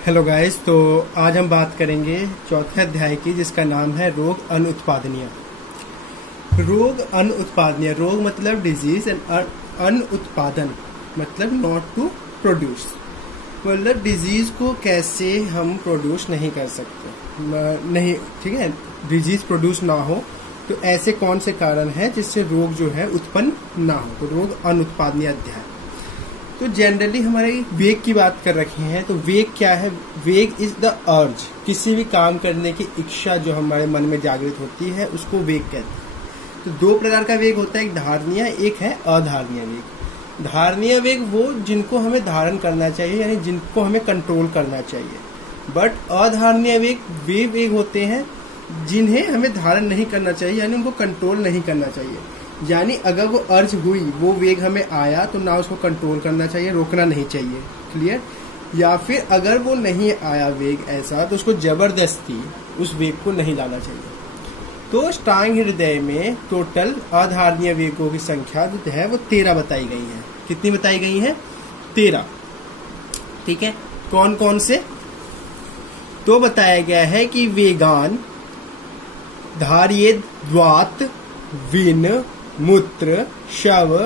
Hello guys, तो आज हम बात करेंगे चौथे अध्याय की, जिसका नाम है रोग अनुत्पादनीय। रोग अनुत्पादनीय, रोग मतलब डिजीज एंड अनुत्पादन मतलब नॉट टू प्रोड्यूस, मतलब डिजीज को कैसे हम प्रोड्यूस नहीं कर सकते, नहीं, ठीक है। डिजीज प्रोड्यूस ना हो तो ऐसे कौन से कारण हैं जिससे रोग जो है उत्पन्न ना हो, तो रोग अनुत्पादनीय अध्याय। तो जनरली हमारे वेग की बात कर रखी है, तो वेग क्या है? वेग इज द अर्ज, किसी भी काम करने की इच्छा जो हमारे मन में जागृत होती है उसको वेग कहते हैं। तो दो प्रकार का वेग होता है, एक धारणीय, एक है अधारणीय वेग। धारणीय वेग वो जिनको हमें धारण करना चाहिए, यानी जिनको हमें कंट्रोल करना चाहिए। बट अधारणीय वेग वे वेग होते हैं जिन्हें हमें धारण नहीं करना चाहिए, यानी उनको कंट्रोल नहीं करना चाहिए। यानी अगर वो अर्ज हुई, वो वेग हमें आया, तो ना उसको कंट्रोल करना चाहिए, रोकना नहीं चाहिए। क्लियर? या फिर अगर वो नहीं आया वेग ऐसा, तो उसको जबरदस्ती उस वेग को नहीं लाना चाहिए। तो अष्टांग हृदय में टोटल अधारणीय वेगों की संख्या जो है वो 13 बताई गई है। कितनी बताई गई है? 13। ठीक है। कौन कौन से? तो बताया गया है कि वेगान, धार्ये, द्वात, विन, मूत्र, शव,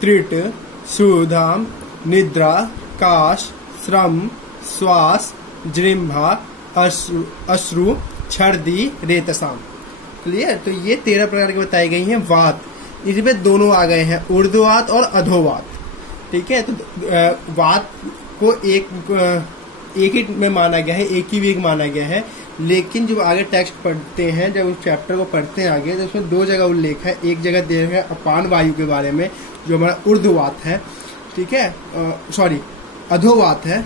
त्रिट, सुधाम, निद्रा, काश, श्रम, श्वास, जृंभा, अश्रु, छर्दी, रेतसाम। क्लियर? तो ये 13 प्रकार की बताई गई हैं। वात, इसमें दोनों आ गए हैं, ऊर्ध्ववात और अधोवात। ठीक है। तो वात को एक ही में माना गया है, एक ही वेग माना गया है। लेकिन जब आगे टेक्स्ट पढ़ते हैं, जब उस चैप्टर को पढ़ते हैं आगे, तो उसमें दो जगह उल्लेख है। एक जगह दे रखा है अपान वायु के बारे में, जो हमारा ऊर्ध्ववात है। ठीक है, सॉरी, अधोवात है।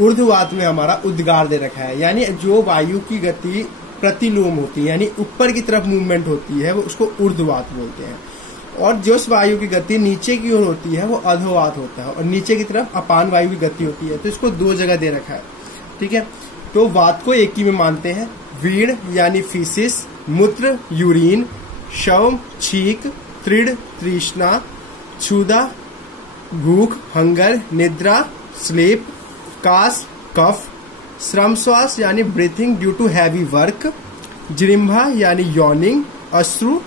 ऊर्ध्ववात में हमारा उद्गार दे रखा है, यानी जो वायु की गति प्रतिलोम होती है, यानी ऊपर की तरफ मूवमेंट होती है, वो उसको ऊर्ध्ववात बोलते हैं। और जिस वायु की गति नीचे की ओर होती है वो अधोवात होता है, और नीचे की तरफ अपान वायु की गति होती है। तो इसको दो जगह दे रखा है। ठीक है। तो वात को एक ही में मानते हैं। वीण यानी फीसिस, मूत्र यूरिन, शव छींक, त्रिड तृष्णा, क्षुधा भूख हंगर, निद्रा स्लीप, कास कफ, श्रम श्वास यानी breathing due to heavy work, जृंभा यानी यॉर्निंग, अश्रु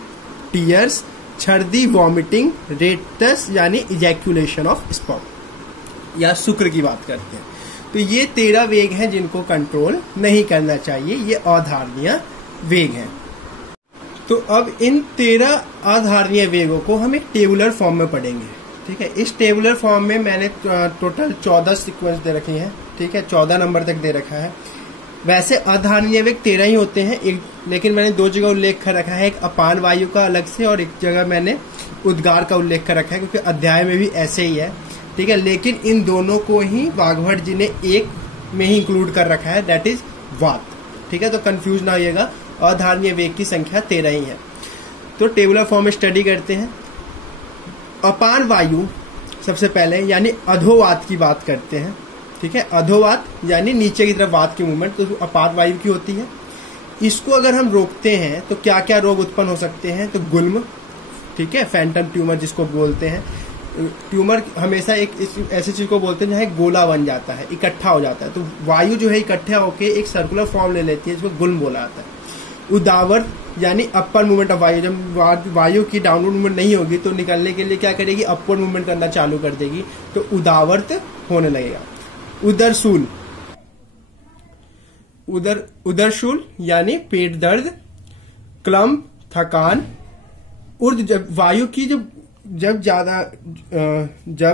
टीयर्स, छर्दी वॉमिटिंग, रेटस यानी इजैक्यूलेशन ऑफ स्पर्म या शुक्र की बात करते हैं। तो ये 13 वेग हैं जिनको कंट्रोल नहीं करना चाहिए, ये अधारणीय वेग हैं। तो अब इन 13 अधारणीय वेगों को हम एक टेबुलर फॉर्म में पढ़ेंगे। ठीक है। इस टेबुलर फॉर्म में मैंने टोटल 14 सीक्वेंस दे रखी हैं। ठीक है, 14 नंबर तक दे रखा है। वैसे अधारणीय वेग 13 ही होते हैं, लेकिन मैंने दो जगह उल्लेख कर रखा है, एक अपान वायु का अलग से और एक जगह मैंने उद्गार का उल्लेख कर रखा है, क्योंकि अध्याय में भी ऐसे ही है। ठीक है। लेकिन इन दोनों को ही वाग्भट जी ने एक में ही इंक्लूड कर रखा है, दैट इज वात। ठीक है। तो कंफ्यूज ना होइएगा, अधारणीय वेग की संख्या 13 ही है। तो टेबुलर फॉर्म में स्टडी करते हैं। अपान वायु सबसे पहले, यानी अधोवात की बात करते हैं। ठीक है। अधोवात यानी नीचे की तरफ वात की मूवमेंट, तो अपान वायु की होती है। इसको अगर हम रोकते हैं तो क्या क्या रोग उत्पन्न हो सकते हैं? तो गुल्म, ठीक है, फैंटम ट्यूमर जिसको बोलते हैं। ट्यूमर हमेशा एक ऐसी चीज को बोलते हैं जहाँ गोला बन जाता है, इकट्ठा हो जाता है। तो वायु जो है इकट्ठा होकर एक सर्कुलर फॉर्म ले लेती है, जिसको गुल्म बोला जाता है। उदावर्त यानी अपर मूवमेंट ऑफ वायु, जब वायु की डाउनवर्ड मूवमेंट नहीं होगी तो निकलने के लिए क्या करेगी? अपवर्ड मूवमेंट करना चालू कर देगी, तो उदावर्त होने लगेगा। उदरशूल, उदरशूल यानी पेट दर्द, क्लम्प, थकान। ऊर्ध्व, जब वायु की जब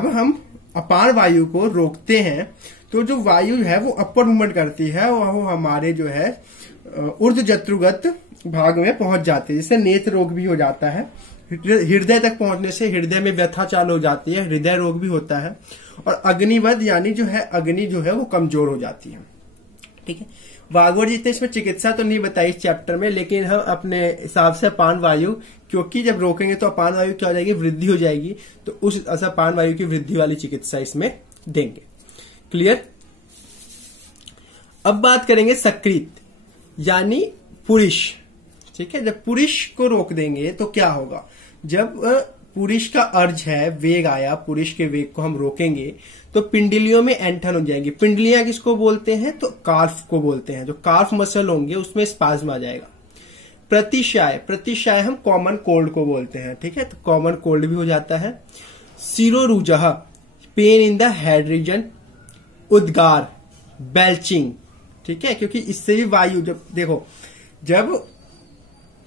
हम अपान वायु को रोकते हैं तो जो वायु है वो अपवर्ड मूवमेंट करती है, वो हमारे जो है ऊर्ध्व जत्रुगत भाग में पहुंच जाती है, जिससे नेत्र रोग भी हो जाता है। हृदय तक पहुंचने से हृदय में व्यथा चालू हो जाती है, हृदय रोग भी होता है। और अग्निवध यानी जो है अग्नि जो है वो कमजोर हो जाती है। ठीक है। वाग्भट जी ने इसमें चिकित्सा तो नहीं बताई इस चैप्टर में, लेकिन हम अपने हिसाब से अपान वायु, क्योंकि जब रोकेंगे तो अपान वायु क्या हो जाएगी? वृद्धि हो जाएगी, तो उस अपान वायु की वृद्धि वाली चिकित्सा इसमें देंगे। क्लियर? अब बात करेंगे सकृत यानी पुरुष। ठीक है। जब पुरुष को रोक देंगे तो क्या होगा? जब पुरुष का अर्ज है, वेग आया, पुरुष के वेग को हम रोकेंगे तो पिंडलियों में एंठन हो जाएंगी। पिंडलियां किसको बोलते हैं? तो कार्फ को बोलते हैं। जो कार्फ मसल होंगे उसमें स्पाज्म आ जाएगा। प्रतिशाय, प्रतिशाय हम कॉमन कोल्ड को बोलते हैं, ठीक है, तो कॉमन कोल्ड भी हो जाता है। सिरोरुजह, pain in the head region. उद्गार, बेल्चिंग, ठीक है, क्योंकि इससे भी वायु, जब देखो जब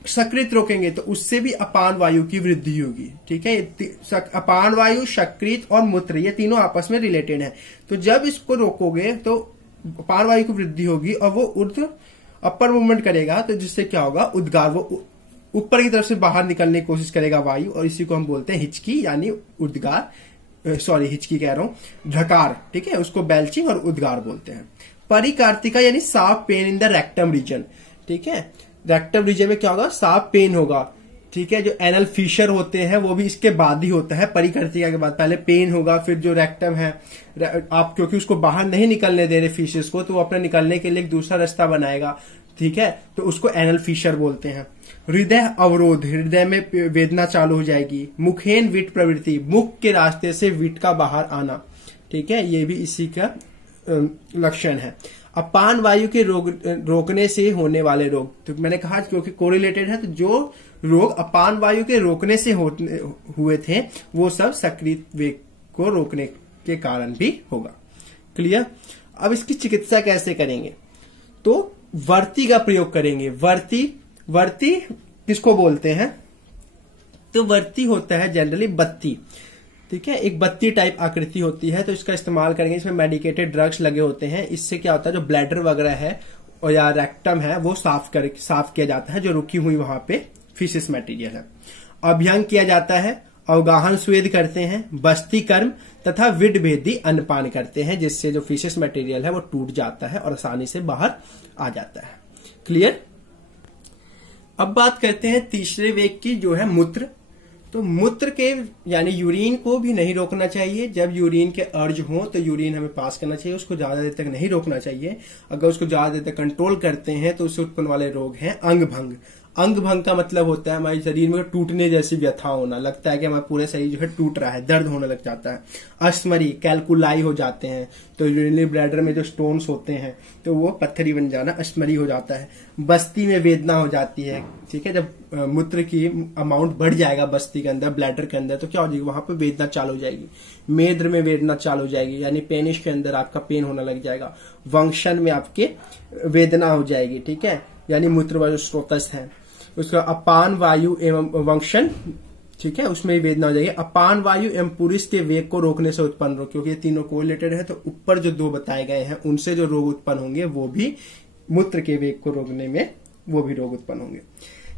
सकृत रोकेंगे तो उससे भी अपान वायु की वृद्धि होगी, ठीक है। अपान वायु, सकृत और मूत्र ये तीनों आपस में रिलेटेड हैं। तो जब इसको रोकोगे तो अपान वायु की वृद्धि होगी और वो ऊर्ध्व अपर मूवमेंट करेगा, तो जिससे क्या होगा? उद्गार, वो ऊपर की तरफ से बाहर निकलने की कोशिश करेगा वायु, और इसी को हम बोलते हैं हिचकी यानी उद्गार, सॉरी हिचकी कह रहा हूं, ढकार, ठीक है, उसको बेल्चिंग और उद्गार बोलते हैं। परिकार्तिका यानी साफ pain in the rectum region, ठीक है। रेक्टम रीजन में क्या होगा? साफ पेन होगा, ठीक है। जो एनल फिशर होते हैं वो भी इसके बाद ही होता है, परिकर्तिका के बाद। पहले पेन होगा, फिर जो रेक्टम है, आप क्योंकि उसको बाहर नहीं निकलने दे रहे फिशेस को, तो वो अपने निकलने के लिए एक दूसरा रास्ता बनाएगा, ठीक है, तो उसको एनल फिशर बोलते हैं। हृदय अवरोध, हृदय में वेदना चालू हो जाएगी। मुखेन विट प्रवृत्ति, मुख के रास्ते से विट का बाहर आना, ठीक है, ये भी इसी का लक्षण है। अपान वायु के रोकने से होने वाले रोग, तो मैंने कहा क्योंकि कोरिलेटेड है, तो जो रोग अपान वायु के रोकने से हुए थे वो सब सकृत वेग को रोकने के कारण भी होगा। क्लियर? अब इसकी चिकित्सा कैसे करेंगे? तो वर्ती का प्रयोग करेंगे। वर्ती किसको बोलते हैं? तो वर्ती होता है जनरली बत्ती, ठीक है, एक बत्ती टाइप आकृति होती है, तो इसका इस्तेमाल करेंगे। इसमें मेडिकेटेड ड्रग्स लगे होते हैं। इससे क्या होता है? जो ब्लैडर वगैरह है और या रेक्टम है वो साफ किया जाता है, जो रुकी हुई वहां पे फिशिस मटेरियल है। अभ्यंग किया जाता है, अवगाहन स्वेद करते हैं, बस्ती कर्म तथा विड भेदी अन्नपान करते हैं, जिससे जो फिशिस मटेरियल है वो टूट जाता है और आसानी से बाहर आ जाता है। क्लियर? अब बात करते हैं तीसरे वेग की, जो है मूत्र। तो मूत्र के यानी यूरिन को भी नहीं रोकना चाहिए। जब यूरिन के अर्ज हो तो यूरिन हमें पास करना चाहिए, उसको ज्यादा देर तक नहीं रोकना चाहिए। अगर उसको ज्यादा देर तक कंट्रोल करते हैं तो उससे उत्पन्न वाले रोग हैं अंग भंग। अंग भंग का मतलब होता है हमारे शरीर में टूटने जैसी व्यथा होना, लगता है कि हमारा पूरा शरीर जो है टूट रहा है, दर्द होने लग जाता है। अश्मरी, कैलकुलाई हो जाते हैं, तो यूरिनरी ब्लैडर में जो स्टोन्स होते हैं तो वो पत्थरी बन जाना अश्मरी हो जाता है। बस्ती में वेदना हो जाती है, ठीक है, जब मूत्र की अमाउंट बढ़ जाएगा बस्ती के अंदर, ब्लैडर के अंदर, तो क्या हो जाएगी? वहां पे वेदना चालू हो जाएगी। मेद्र में वेदना चालू हो जाएगी, यानी पेनिस के अंदर आपका पेन होने लग जाएगा। वंशन में आपके वेदना हो जाएगी, ठीक है, यानी मूत्र वायु स्रोतस है उसका। अपान वायु एवं वंशन, ठीक है, उसमें वेदना हो जाएगी। अपान वायु एवं पुरुष के वेग को रोकने से उत्पन्न रोग, क्योंकि ये तीनों कोरिलेटेड है, तो ऊपर जो दो बताए गए हैं उनसे जो रोग उत्पन्न होंगे वो भी मूत्र के वेग को रोकने में वो भी रोग उत्पन्न होंगे।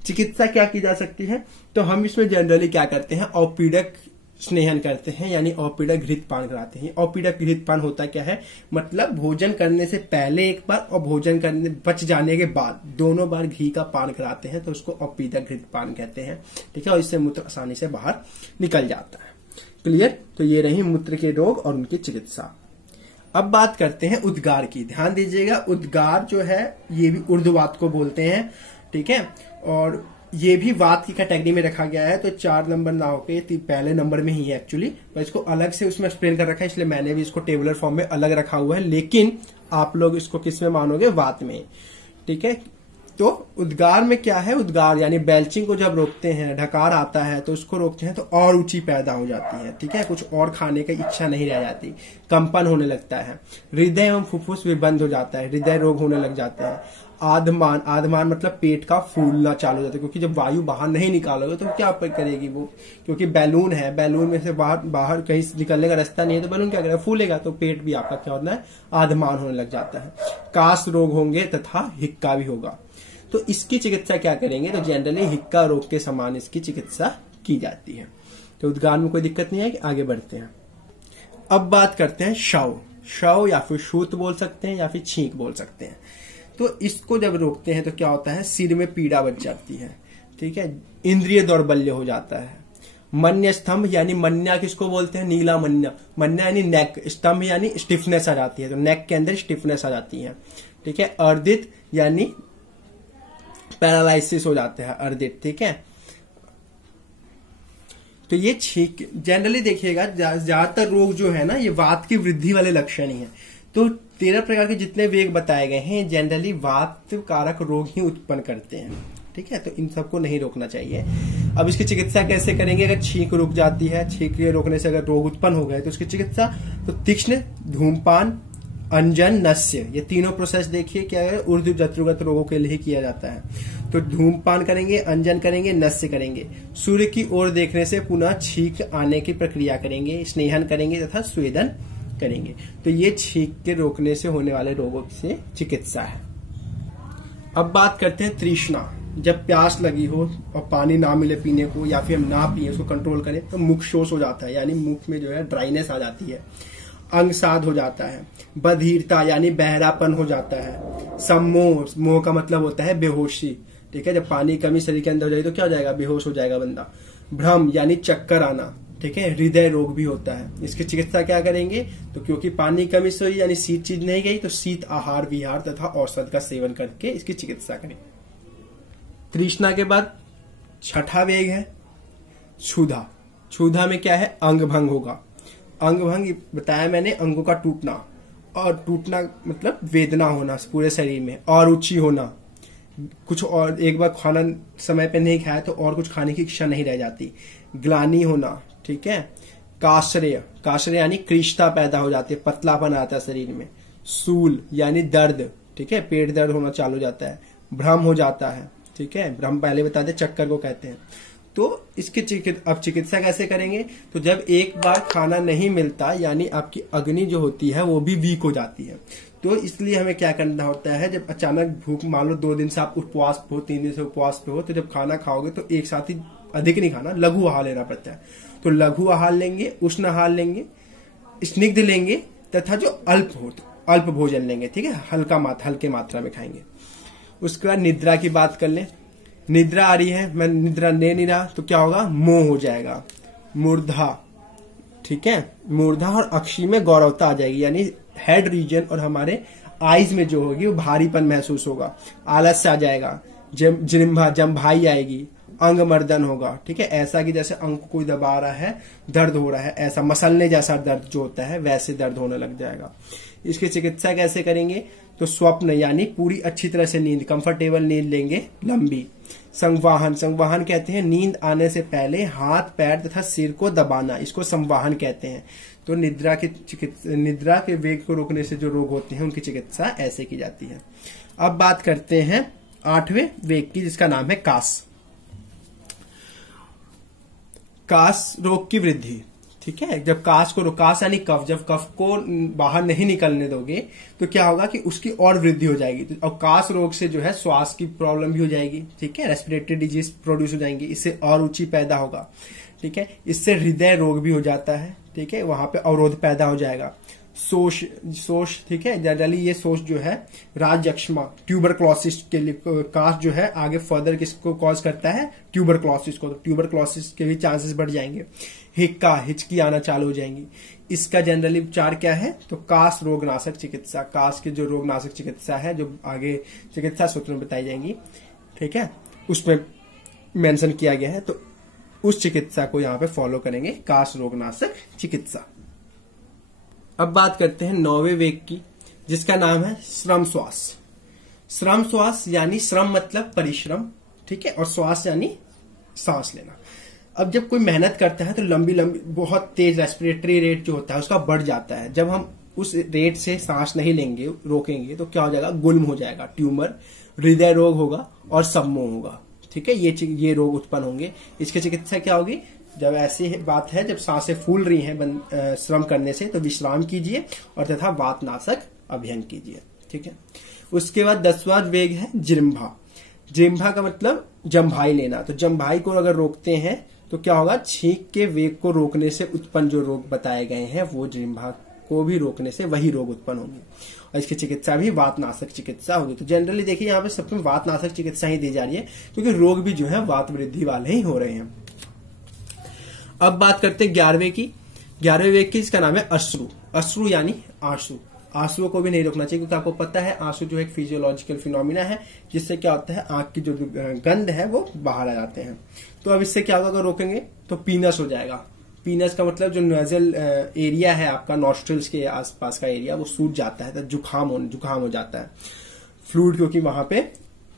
चिकित्सा क्या की जा सकती है? तो हम इसमें जनरली क्या करते हैं? औपीडक स्नेहन करते हैं, यानी औपीडक घृतपान कराते हैं। औपीडक घृतपान होता क्या है? मतलब भोजन करने से पहले एक बार और भोजन करने बच जाने के बाद दोनों बार घी का पान कराते हैं, तो उसको औपीडक घृतपान कहते हैं, ठीक है, और इससे मूत्र आसानी से बाहर निकल जाता है। क्लियर? तो ये रही मूत्र के रोग और उनकी चिकित्सा। अब बात करते हैं उद्गार की। ध्यान दीजिएगा, उद्गार जो है ये भी ऊर्ध्ववात को बोलते हैं, ठीक है, और ये भी वात की कैटेगरी में रखा गया है। तो 4 नंबर ना होके पहले नंबर में ही है एक्चुअली, पर इसको अलग से उसमें एक्सप्लेन कर रखा है, इसलिए मैंने भी इसको टेबुलर फॉर्म में अलग रखा हुआ है। लेकिन आप लोग इसको किस में मानोगे? वात में, ठीक है। तो उद्गार में क्या है? उद्गार यानी बेल्चिंग को जब रोकते हैं, ढकार आता है तो उसको रोकते हैं, तो और रुचि पैदा हो जाती है, ठीक है, कुछ और खाने की इच्छा नहीं रह जाती, कंपन होने लगता है। हृदय एवं फुफ्फुस भी बंद हो जाता है, हृदय रोग होने लग जाते हैं। आधमान, आधमान मतलब पेट का फूलना चालू हो जाता है, क्योंकि जब वायु बाहर नहीं निकालोगे तो क्या करेगी वो? क्योंकि बैलून है, बैलून में से बाहर कहीं निकलने का रास्ता नहीं है, तो बैलून क्या करेगा? फूलेगा, तो पेट भी आपका क्या होता है? आधमान होने लग जाता है। कास रोग होंगे तथा हिक्का भी होगा। तो इसकी चिकित्सा क्या करेंगे? तो जनरली हिक्का रोग के समान इसकी चिकित्सा की जाती है। तो उद्गार में कोई दिक्कत नहीं है कि आगे बढ़ते हैं। अब बात करते हैं शव। शव या फिर शूत बोल सकते हैं या फिर छींक बोल सकते हैं। तो इसको जब रोकते हैं तो क्या होता है? सिर में पीड़ा बच जाती है, ठीक है, इंद्रिय दौर्बल्य हो जाता है। मन्य स्तंभ यानी मन्या किसको बोलते हैं? नीला मन्या। मन्या यानी नेक, स्तंभ यानी स्टिफनेस आ जाती है, तो नेक के अंदर स्टिफनेस आ जाती है, ठीक है। अर्दित यानी पैरालाइसिस हो जाते हैं, अर्दित, ठीक है। तो ये छींक जनरली देखिएगा ज्यादातर रोग जो है ना ये वात की वृद्धि वाले लक्षण ही है। तो 13 प्रकार के जितने वेग बताए गए हैं जनरली वात कारक रोग ही उत्पन्न करते हैं, ठीक है। तो इन सबको नहीं रोकना चाहिए। अब इसकी चिकित्सा कैसे करेंगे? अगर छींक रुक जाती है, छींक के रोकने से अगर रोग उत्पन्न हो गए तो उसकी चिकित्सा तो तीक्ष्ण, धूमपान, अंजन, नस्य, ये तीनों प्रोसेस देखिए क्या है ऊर्ध्व जत्रुगत रोगों के लिए किया जाता है। तो धूमपान करेंगे, अंजन करेंगे, नस्य करेंगे, सूर्य की ओर देखने से पुनः छींक आने की प्रक्रिया करेंगे, स्नेहन करेंगे तथा स्वेदन करेंगे। तो ये छींक के रोकने से होने वाले रोगों से चिकित्सा है। अब बात करते हैं तृष्णा। जब प्यास लगी हो और पानी ना मिले पीने को या फिर हम ना पिए उसको कंट्रोल करें तो मुख शोष हो जाता है, यानी मुख में जो है ड्राइनेस आ जाती है, अंगसाध हो जाता है, बधिरता यानी बहरापन हो जाता है, सम्मोह, मोह का मतलब होता है बेहोशी, ठीक है। जब पानी कमी शरीर के अंदर हो जाएगी तो क्या हो जाएगा? बेहोश हो जाएगा बंदा। भ्रम यानी चक्कर आना, ठीक है। हृदय रोग भी होता है। इसकी चिकित्सा क्या करेंगे? तो क्योंकि पानी कमी से हुई यानी शीत चीज नहीं गई तो शीत आहार विहार तथा औषध का सेवन करके इसकी चिकित्सा करें। तृष्णा के बाद छठा वेग है क्षुधा। क्षुधा में क्या है? अंग भंग होगा। अंग भंग बताया मैंने, अंगों का टूटना, और टूटना मतलब वेदना होना पूरे शरीर में, अरुचि होना, कुछ और एक बार खाना समय पे नहीं खाया तो और कुछ खाने की इच्छा नहीं रह जाती, ग्लानि होना, ठीक है। काश्रय, काश्रय यानी कृष्णता पैदा हो जाती है, पतलापन आता है शरीर में। सूल यानी दर्द, ठीक है, पेट दर्द होना चालू हो जाता है। भ्रम हो जाता है, ठीक है, भ्रम पहले बता दे चक्कर को कहते हैं। तो इसकी अब चिकित्सा कैसे करेंगे? तो जब एक बार खाना नहीं मिलता यानी आपकी अग्नि जो होती है वो भी वीक हो जाती है, तो इसलिए हमें क्या करना होता है? जब अचानक भूख, मान लो 2 दिन से आप उपवास पे हो, 3 दिन से उपवास पे हो, तो जब खाना खाओगे तो एक साथ ही अधिक नहीं खाना, लघु आहार लेना पड़ता है। तो लघु आहार लेंगे, उष्ण आहार लेंगे, स्निग्ध लेंगे तथा जो अल्प भोजन लेंगे, ठीक है, हल्के मात्रा में खाएंगे। उसके बाद निद्रा की बात कर लें। निद्रा आ रही है, मैं निद्रा ले नहीं रहा तो क्या होगा? मोह हो जाएगा। मूर्धा, ठीक है, मूर्धा और अक्षी में गौरवता आ जाएगी, यानी हेड रीजन और हमारे आईज में जो होगी वो भारीपन महसूस होगा, आलस्य आ जाएगा, जम्भाई आएगी, अंग मर्दन होगा, ठीक है, ऐसा कि जैसे अंग को कोई दबा रहा है, दर्द हो रहा है, ऐसा मसलने जैसा दर्द जो होता है वैसे दर्द होने लग जाएगा। इसकी चिकित्सा कैसे करेंगे? तो स्वप्न यानी पूरी अच्छी तरह से नींद, कंफर्टेबल नींद लेंगे लंबी। संवाहन, संवाहन कहते हैं नींद आने से पहले हाथ पैर तथा सिर को दबाना, इसको संवाहन कहते हैं। तो निद्रा के वेग को रोकने से जो रोग होते हैं उनकी चिकित्सा ऐसे की जाती है। अब बात करते हैं 8वें वेग की, जिसका नाम है कास। कास रोग की वृद्धि, ठीक है। जब कास यानी कफ, जब कफ को बाहर नहीं निकलने दोगे तो क्या होगा कि उसकी और वृद्धि हो जाएगी। तो अब कास रोग से जो है श्वास की प्रॉब्लम भी हो जाएगी, ठीक है, रेस्पिरेटरी डिजीज प्रोड्यूस हो जाएंगी, इससे अरुचि पैदा होगा, ठीक है। इससे हृदय रोग भी हो जाता है, ठीक है, वहां पे अवरोध पैदा हो जाएगा। शोष, ठीक है, जनरली ये शोष जो है राजयक्ष्मा, ट्यूबरक्लोसिस के लिए कास जो है आगे फर्दर किसको कॉज करता है? ट्यूबरक्लोसिस को। तो ट्यूबरक्लोसिस के भी चांसेस बढ़ जाएंगे। हिचकी आना चालू हो जाएंगी। इसका जनरली उपचार क्या है? तो कास रोगनाशक चिकित्सा, कास की जो रोगनाशक चिकित्सा है जो आगे चिकित्सा सूत्र में बताई जाएंगी, ठीक है, उसमें मेंशन किया गया है, तो उस चिकित्सा को यहाँ पे फॉलो करेंगे, कास रोगनाशक चिकित्सा। अब बात करते हैं 9वें वेग की, जिसका नाम है श्रम श्वास। श्रम श्वास यानी श्रम मतलब परिश्रम, ठीक है, और श्वास यानी सांस लेना। अब जब कोई मेहनत करता है तो लंबी बहुत तेज रेस्पिरेटरी रेट जो होता है उसका बढ़ जाता है। जब हम उस रेट से सांस नहीं लेंगे, रोकेंगे, तो क्या हो जाएगा? गुल्म हो जाएगा, ट्यूमर, हृदय रोग होगा और सम्मोह होगा, ठीक है, ये रोग उत्पन्न होंगे। इसकी चिकित्सा क्या होगी? जब ऐसी बात है, जब सांसें फूल रही हैं श्रम करने से, तो विश्राम कीजिए और तथा वातनाशक अभियान कीजिए, ठीक है। उसके बाद 10वां वेग है जिह्वा। जिह्वा का मतलब जम्भाई लेना। तो जम्भाई को अगर रोकते हैं तो क्या होगा? छींक के वेग को रोकने से उत्पन्न जो रोग बताए गए हैं वो जिह्वा को भी रोकने से वही रोग उत्पन्न होंगे, और इसकी चिकित्सा भी वातनाशक चिकित्सा होगी। तो जनरली देखिए यहाँ पे सब में वातनाशक चिकित्सा ही दी जा रही है, क्योंकि रोग भी जो है वात वृद्धि वाले ही हो रहे हैं। अब बात करते हैं 11वें की। 11वें वेग की, इसका नाम है अश्रु। अश्रु यानी आंसू। आंसुओं को भी नहीं रोकना चाहिए, क्योंकि आपको पता है आंसू जो एक फिजियोलॉजिकल फिनोमिना है, जिससे क्या होता है आंख की जो गंध है वो बाहर आ जाते हैं। तो अब इससे क्या होगा? अगर रोकेंगे तो पीनस हो जाएगा। पीनस का मतलब जो नोजल एरिया है आपका, नॉस्ट्रिल्स के आसपास का एरिया, वो सूज जाता है, तो जुकाम हो जाता है। फ्लूइड, क्योंकि वहां पे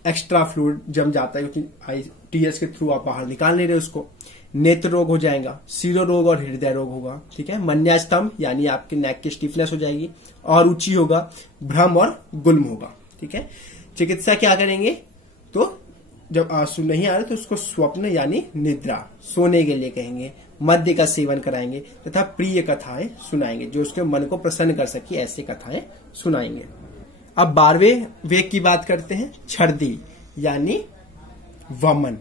एक्स्ट्रा फ्लूइड जम जाता है, क्योंकि टीयर्स के थ्रू आप बाहर निकाल नहीं रहे उसको। नेत्र रोग हो जाएगा, सिरो रोग और हृदय रोग होगा, ठीक है। मन्यास्तंभ यानी आपके नेक की स्टिफनेस हो जाएगी, और रुचि होगा, भ्रम और गुल्म होगा, ठीक है। चिकित्सा क्या करेंगे, तो जब आंसू नहीं आ रहे तो उसको स्वप्न यानी निद्रा, सोने के लिए कहेंगे, मद्य का सेवन कराएंगे तथा प्रिय कथाएं सुनाएंगे, जो उसके मन को प्रसन्न कर सके ऐसी कथाएं सुनाएंगे। अब 12वें वेग की बात करते हैं। छर्दी यानी वमन,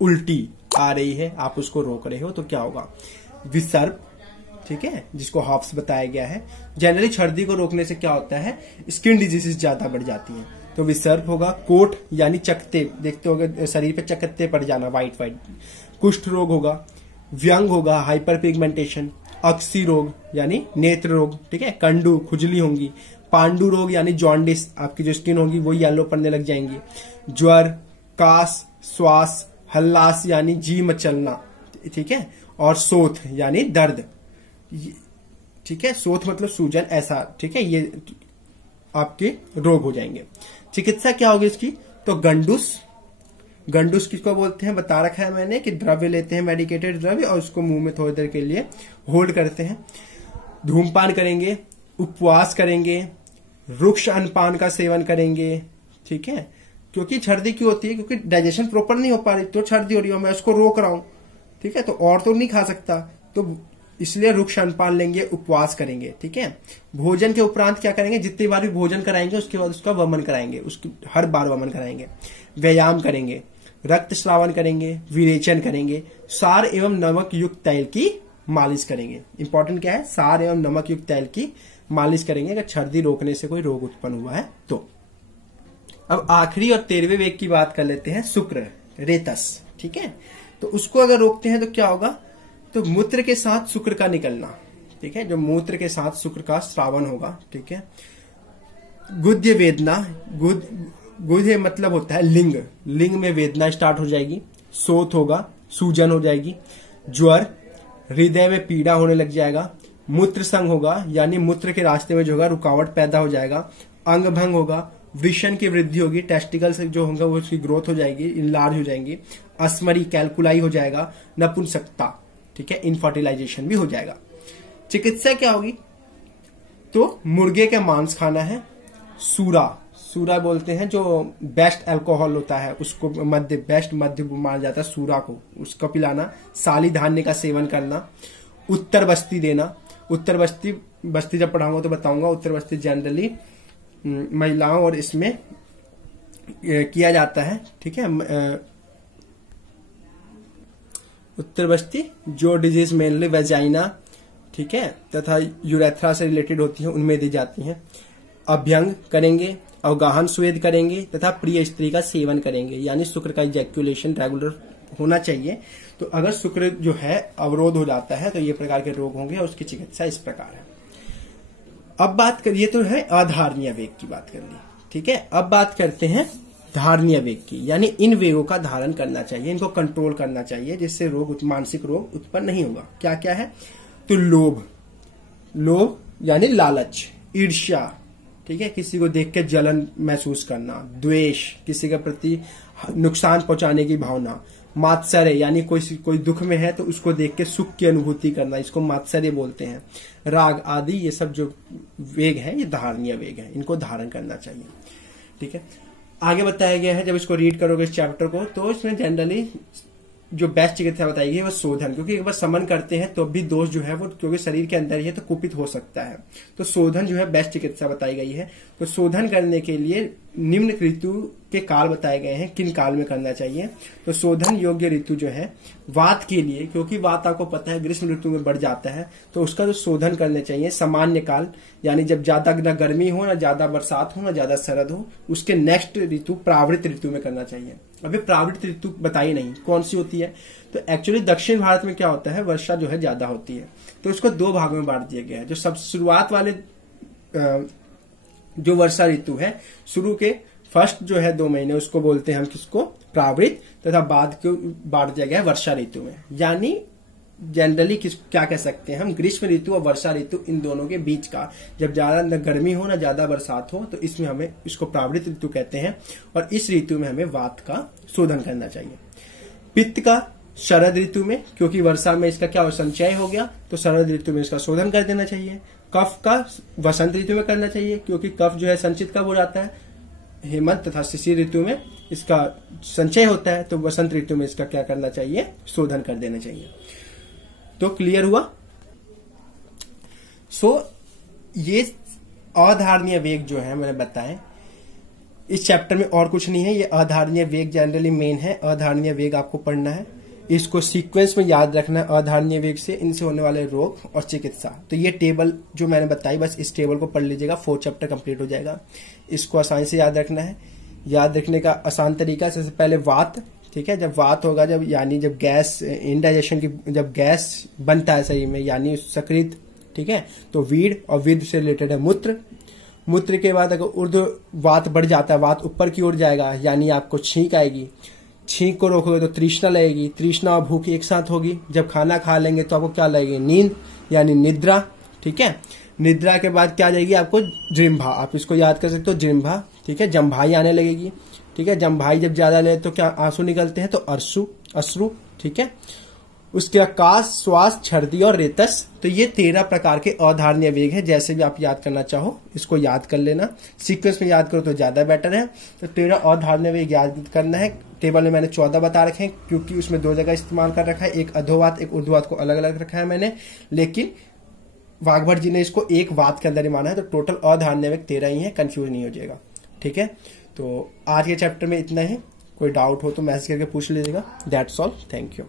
उल्टी आ रही है, आप उसको रोक रहे हो तो क्या होगा, विसर्प, ठीक है, जिसको हॉप्स बताया गया है। जनरली छर्दी को रोकने से क्या होता है, स्किन डिजीजेस ज्यादा बढ़ जाती हैं, तो विसर्प होगा। कोट यानी चकत्ते, देखते होगे शरीर पे चकत्ते पड़ जाना, वाइट वाइट। कुष्ठ रोग होगा, व्यंग होगा, हाइपर पिगमेंटेशन। अक्सी रोग यानी नेत्र रोग, ठीक है, कंडू, खुजली होंगी। पांडु रोग यानी जॉन्डिस, आपकी जो स्किन होगी वो येलो पड़ने लग जाएंगी। ज्वर, कास, श्वास, हल्लास यानी जी मचलना, ठीक है, और सोथ यानी दर्द, ठीक है, सोथ मतलब सूजन, ऐसा, ठीक है, ये आपके रोग हो जाएंगे। चिकित्सा क्या होगी इसकी, तो गंडुस, गंडुस किसको बोलते हैं बता रखा है मैंने, कि द्रव्य लेते हैं, मेडिकेटेड द्रव्य, और उसको मुंह में थोड़ी देर के लिए होल्ड करते हैं। धूमपान करेंगे, उपवास करेंगे, रुक्ष अन्नपान का सेवन करेंगे, ठीक है, क्योंकि छर्दी क्यों होती है, क्योंकि डाइजेशन प्रॉपर नहीं हो पा रही, तो छर्दी हो रही हो, मैं उसको रोक रहा हूं, ठीक है, तो और तो नहीं खा सकता, तो इसलिए रुक्ष अन्नपान लेंगे, उपवास करेंगे, ठीक है। भोजन के उपरांत क्या करेंगे, जितनी बार भी भोजन कराएंगे उसके बाद उसका वमन कराएंगे, उसकी हर बार वमन कराएंगे। व्यायाम करेंगे, रक्त श्रावण करेंगे, विरेचन करेंगे, सार एवं नमक युक्त तैल की मालिश करेंगे। इंपॉर्टेंट क्या है, सार एवं नमक युक्त तैल की मालिश करेंगे अगर छर्दी रोकने से कोई रोग उत्पन्न हुआ है तो। अब आखिरी और 13वें वेग की बात कर लेते हैं, शुक्र, रेतस, ठीक है। तो उसको अगर रोकते हैं तो क्या होगा, तो मूत्र के साथ शुक्र का निकलना, ठीक है, जो मूत्र के साथ शुक्र का श्रावण होगा, ठीक है। गुद्य वेदना, गुद्य मतलब होता है लिंग, लिंग में वेदना स्टार्ट हो जाएगी। सोथ होगा, सूजन हो जाएगी। ज्वर, हृदय में पीड़ा होने लग जाएगा। मूत्र संग होगा, यानी मूत्र के रास्ते में जो होगा रुकावट पैदा हो जाएगा। अंग भंग होगा, वृषण की वृद्धि होगी, टेस्टिकल्स जो होंगे वो उसकी ग्रोथ हो जाएगी, इनलार्ज हो जाएंगी। अस्मरी, कैलकुलाई हो जाएगा। नपुंसकता, ठीक है, इनफर्टिलाइजेशन भी हो जाएगा। चिकित्सा क्या होगी, तो मुर्गे का मांस खाना है। सूरा, सूरा बोलते हैं जो बेस्ट अल्कोहल होता है उसको, बेस्ट मध्य माना जाता है सूरा को, उसको पिलाना। साली धान्य का सेवन करना। उत्तर बस्ती देना, उत्तर बस्ती जब पढ़ाऊंगा तो बताऊंगा। उत्तर बस्ती जनरली महिलाओं और इसमें किया जाता है, ठीक है। उत्तर बस्ती जो डिजीज मेनली वेजाइना, ठीक है, तथा यूरेथ्रा से रिलेटेड होती है उनमें दी जाती हैं। अभ्यंग करेंगे, अवगाहन स्वेद करेंगे तथा प्रिय स्त्री का सेवन करेंगे, यानी शुक्र का इजैक्यूलेशन रेगुलर होना चाहिए। तो अगर शुक्र जो है अवरोध हो जाता है तो ये प्रकार के रोग होंगे और उसकी चिकित्सा इस प्रकार है। अब बात करिए, तो है अधारणीय वेग की बात कर ली, ठीक है। अब बात करते हैं धारणीय वेग की, यानी इन वेगों का धारण करना चाहिए, इनको कंट्रोल करना चाहिए, जिससे मानसिक रोग उत्पन्न नहीं होगा। क्या क्या है, तो लोभ, लोभ यानी लालच। ईर्ष्या, ठीक है, किसी को देख के जलन महसूस करना। द्वेष, किसी के प्रति नुकसान पहुंचाने की भावना। मात्सर्य, यानी कोई दुख में है तो उसको देख के सुख की अनुभूति करना, इसको मात्सर्य बोलते हैं। राग आदि, ये सब जो वेग है ये धारणीय वेग है, इनको धारण करना चाहिए, ठीक है। आगे बताया गया है, जब इसको रीड करोगे इस चैप्टर को, तो इसमें जनरली जो बेस्ट चिकित्सा बताई गई है वो शोधन, क्योंकि एक बार समन करते हैं तो भी दोष जो है वो क्योंकि शरीर के अंदर ही है तो कुपित हो सकता है, तो शोधन जो है बेस्ट चिकित्सा बताई गई है। तो शोधन करने के लिए निम्न ऋतु के काल बताए गए हैं, किन काल में करना चाहिए। तो शोधन योग्य ऋतु जो है वात के लिए, क्योंकि वात आपको पता है ग्रीष्म ऋतु में बढ़ जाता है, तो उसका जो शोधन करने चाहिए। सामान्य काल, यानी जब ज्यादा न गर्मी हो, ना ज्यादा बरसात हो, ना ज्यादा शरद हो, उसके नेक्स्ट ऋतु प्रावृत ऋतु में करना चाहिए। अभी प्रावृत ऋतु बताई नहीं कौन सी होती है, तो एक्चुअली दक्षिण भारत में क्या होता है, वर्षा जो है ज्यादा होती है, तो इसको दो भागों में बांट दिया गया है। जो सब शुरुआत वाले जो वर्षा ऋतु है, शुरू के फर्स्ट जो है 2 महीने, उसको बोलते हैं हम किसको, प्रावृत, तथा बाद को बांट दिया गया है वर्षा ऋतु में। यानी जनरली क्या कह सकते हैं हम, ग्रीष्म ऋतु और वर्षा ऋतु इन दोनों के बीच का, जब ज्यादा न गर्मी हो ना ज्यादा बरसात हो, तो इसमें हमें इसको प्रावृत ऋतु कहते हैं। और इस ऋतु में हमें वात का शोधन करना चाहिए। पित्त का शरद ऋतु में, क्योंकि वर्षा में इसका क्या संचय हो गया, तो शरद ऋतु में इसका शोधन कर देना चाहिए। कफ का वसंत ऋतु में करना चाहिए, क्योंकि कफ जो है संचित कब हो जाता है, हेमंत तथा शिशिर ऋतु में इसका संचय होता है, तो वसंत ऋतु में इसका क्या करना चाहिए, शोधन कर देना चाहिए। तो क्लियर हुआ। ये अधारणीय वेग जो है मैंने बताया, इस चैप्टर में और कुछ नहीं है, ये अधारणीय वेग जनरली मेन है। अधारणीय वेग आपको पढ़ना है, इसको सीक्वेंस में याद रखना है। अधारणीय वेग से इनसे होने वाले रोग और चिकित्सा। तो ये टेबल जो मैंने बताई, बस इस टेबल को पढ़ लीजिएगा, 4 चैप्टर कंप्लीट हो जाएगा। इसको आसानी से याद रखना है। याद रखने का आसान तरीका, सबसे पहले वात, ठीक है। जब वात होगा, जब यानी जब गैस इंडाइजेशन की, जब गैस बनता है सही में, यानी सकृत, ठीक है। तो वीड, और वीड से रिलेटेड है मूत्र। मूत्र के बाद अगर ऊर्ध्व वात बढ़ जाता है, वात ऊपर की ओर जाएगा, यानी आपको छींक आएगी। छींक को रोकोगे तो तृष्णा लगेगी, तृष्णा और भूख एक साथ होगी। जब खाना खा लेंगे तो आपको क्या लगेगी, नींद यानी निद्रा, ठीक है। निद्रा के बाद क्या जाएगी आपको, जिह्वा, आप इसको याद कर सकते हो, जिह्वा, ठीक है। जम्भाई आने लगेगी, ठीक है। जम्भाई जब ज्यादा ले तो क्या आंसू निकलते हैं, तो अश्रु, ठीक है। उसके आकाश, श्वास, छर्दी और रेतस। तो ये 13 प्रकार के अधारणीय वेग है। जैसे भी आप याद करना चाहो इसको याद कर लेना, सीक्वेंस में याद करो तो ज्यादा बेटर है। तो 13 अधारणीय वेग याद करना है। टेबल में मैंने 14 बता रखे हैं, क्योंकि उसमें 2 जगह इस्तेमाल कर रखा है, एक अधोवात एक ऊर्ध्ववात को अलग अलग रखा है मैंने, लेकिन वाघभट जी ने इसको एक वात के अंदर ही माना है। तो टोटल अधारणीय वेग 13 ही है, कंफ्यूज नहीं हो जाएगा, ठीक है। तो आज के चैप्टर में इतना ही। कोई डाउट हो तो मैसेज करके पूछ लीजिएगा। That's all, thank you.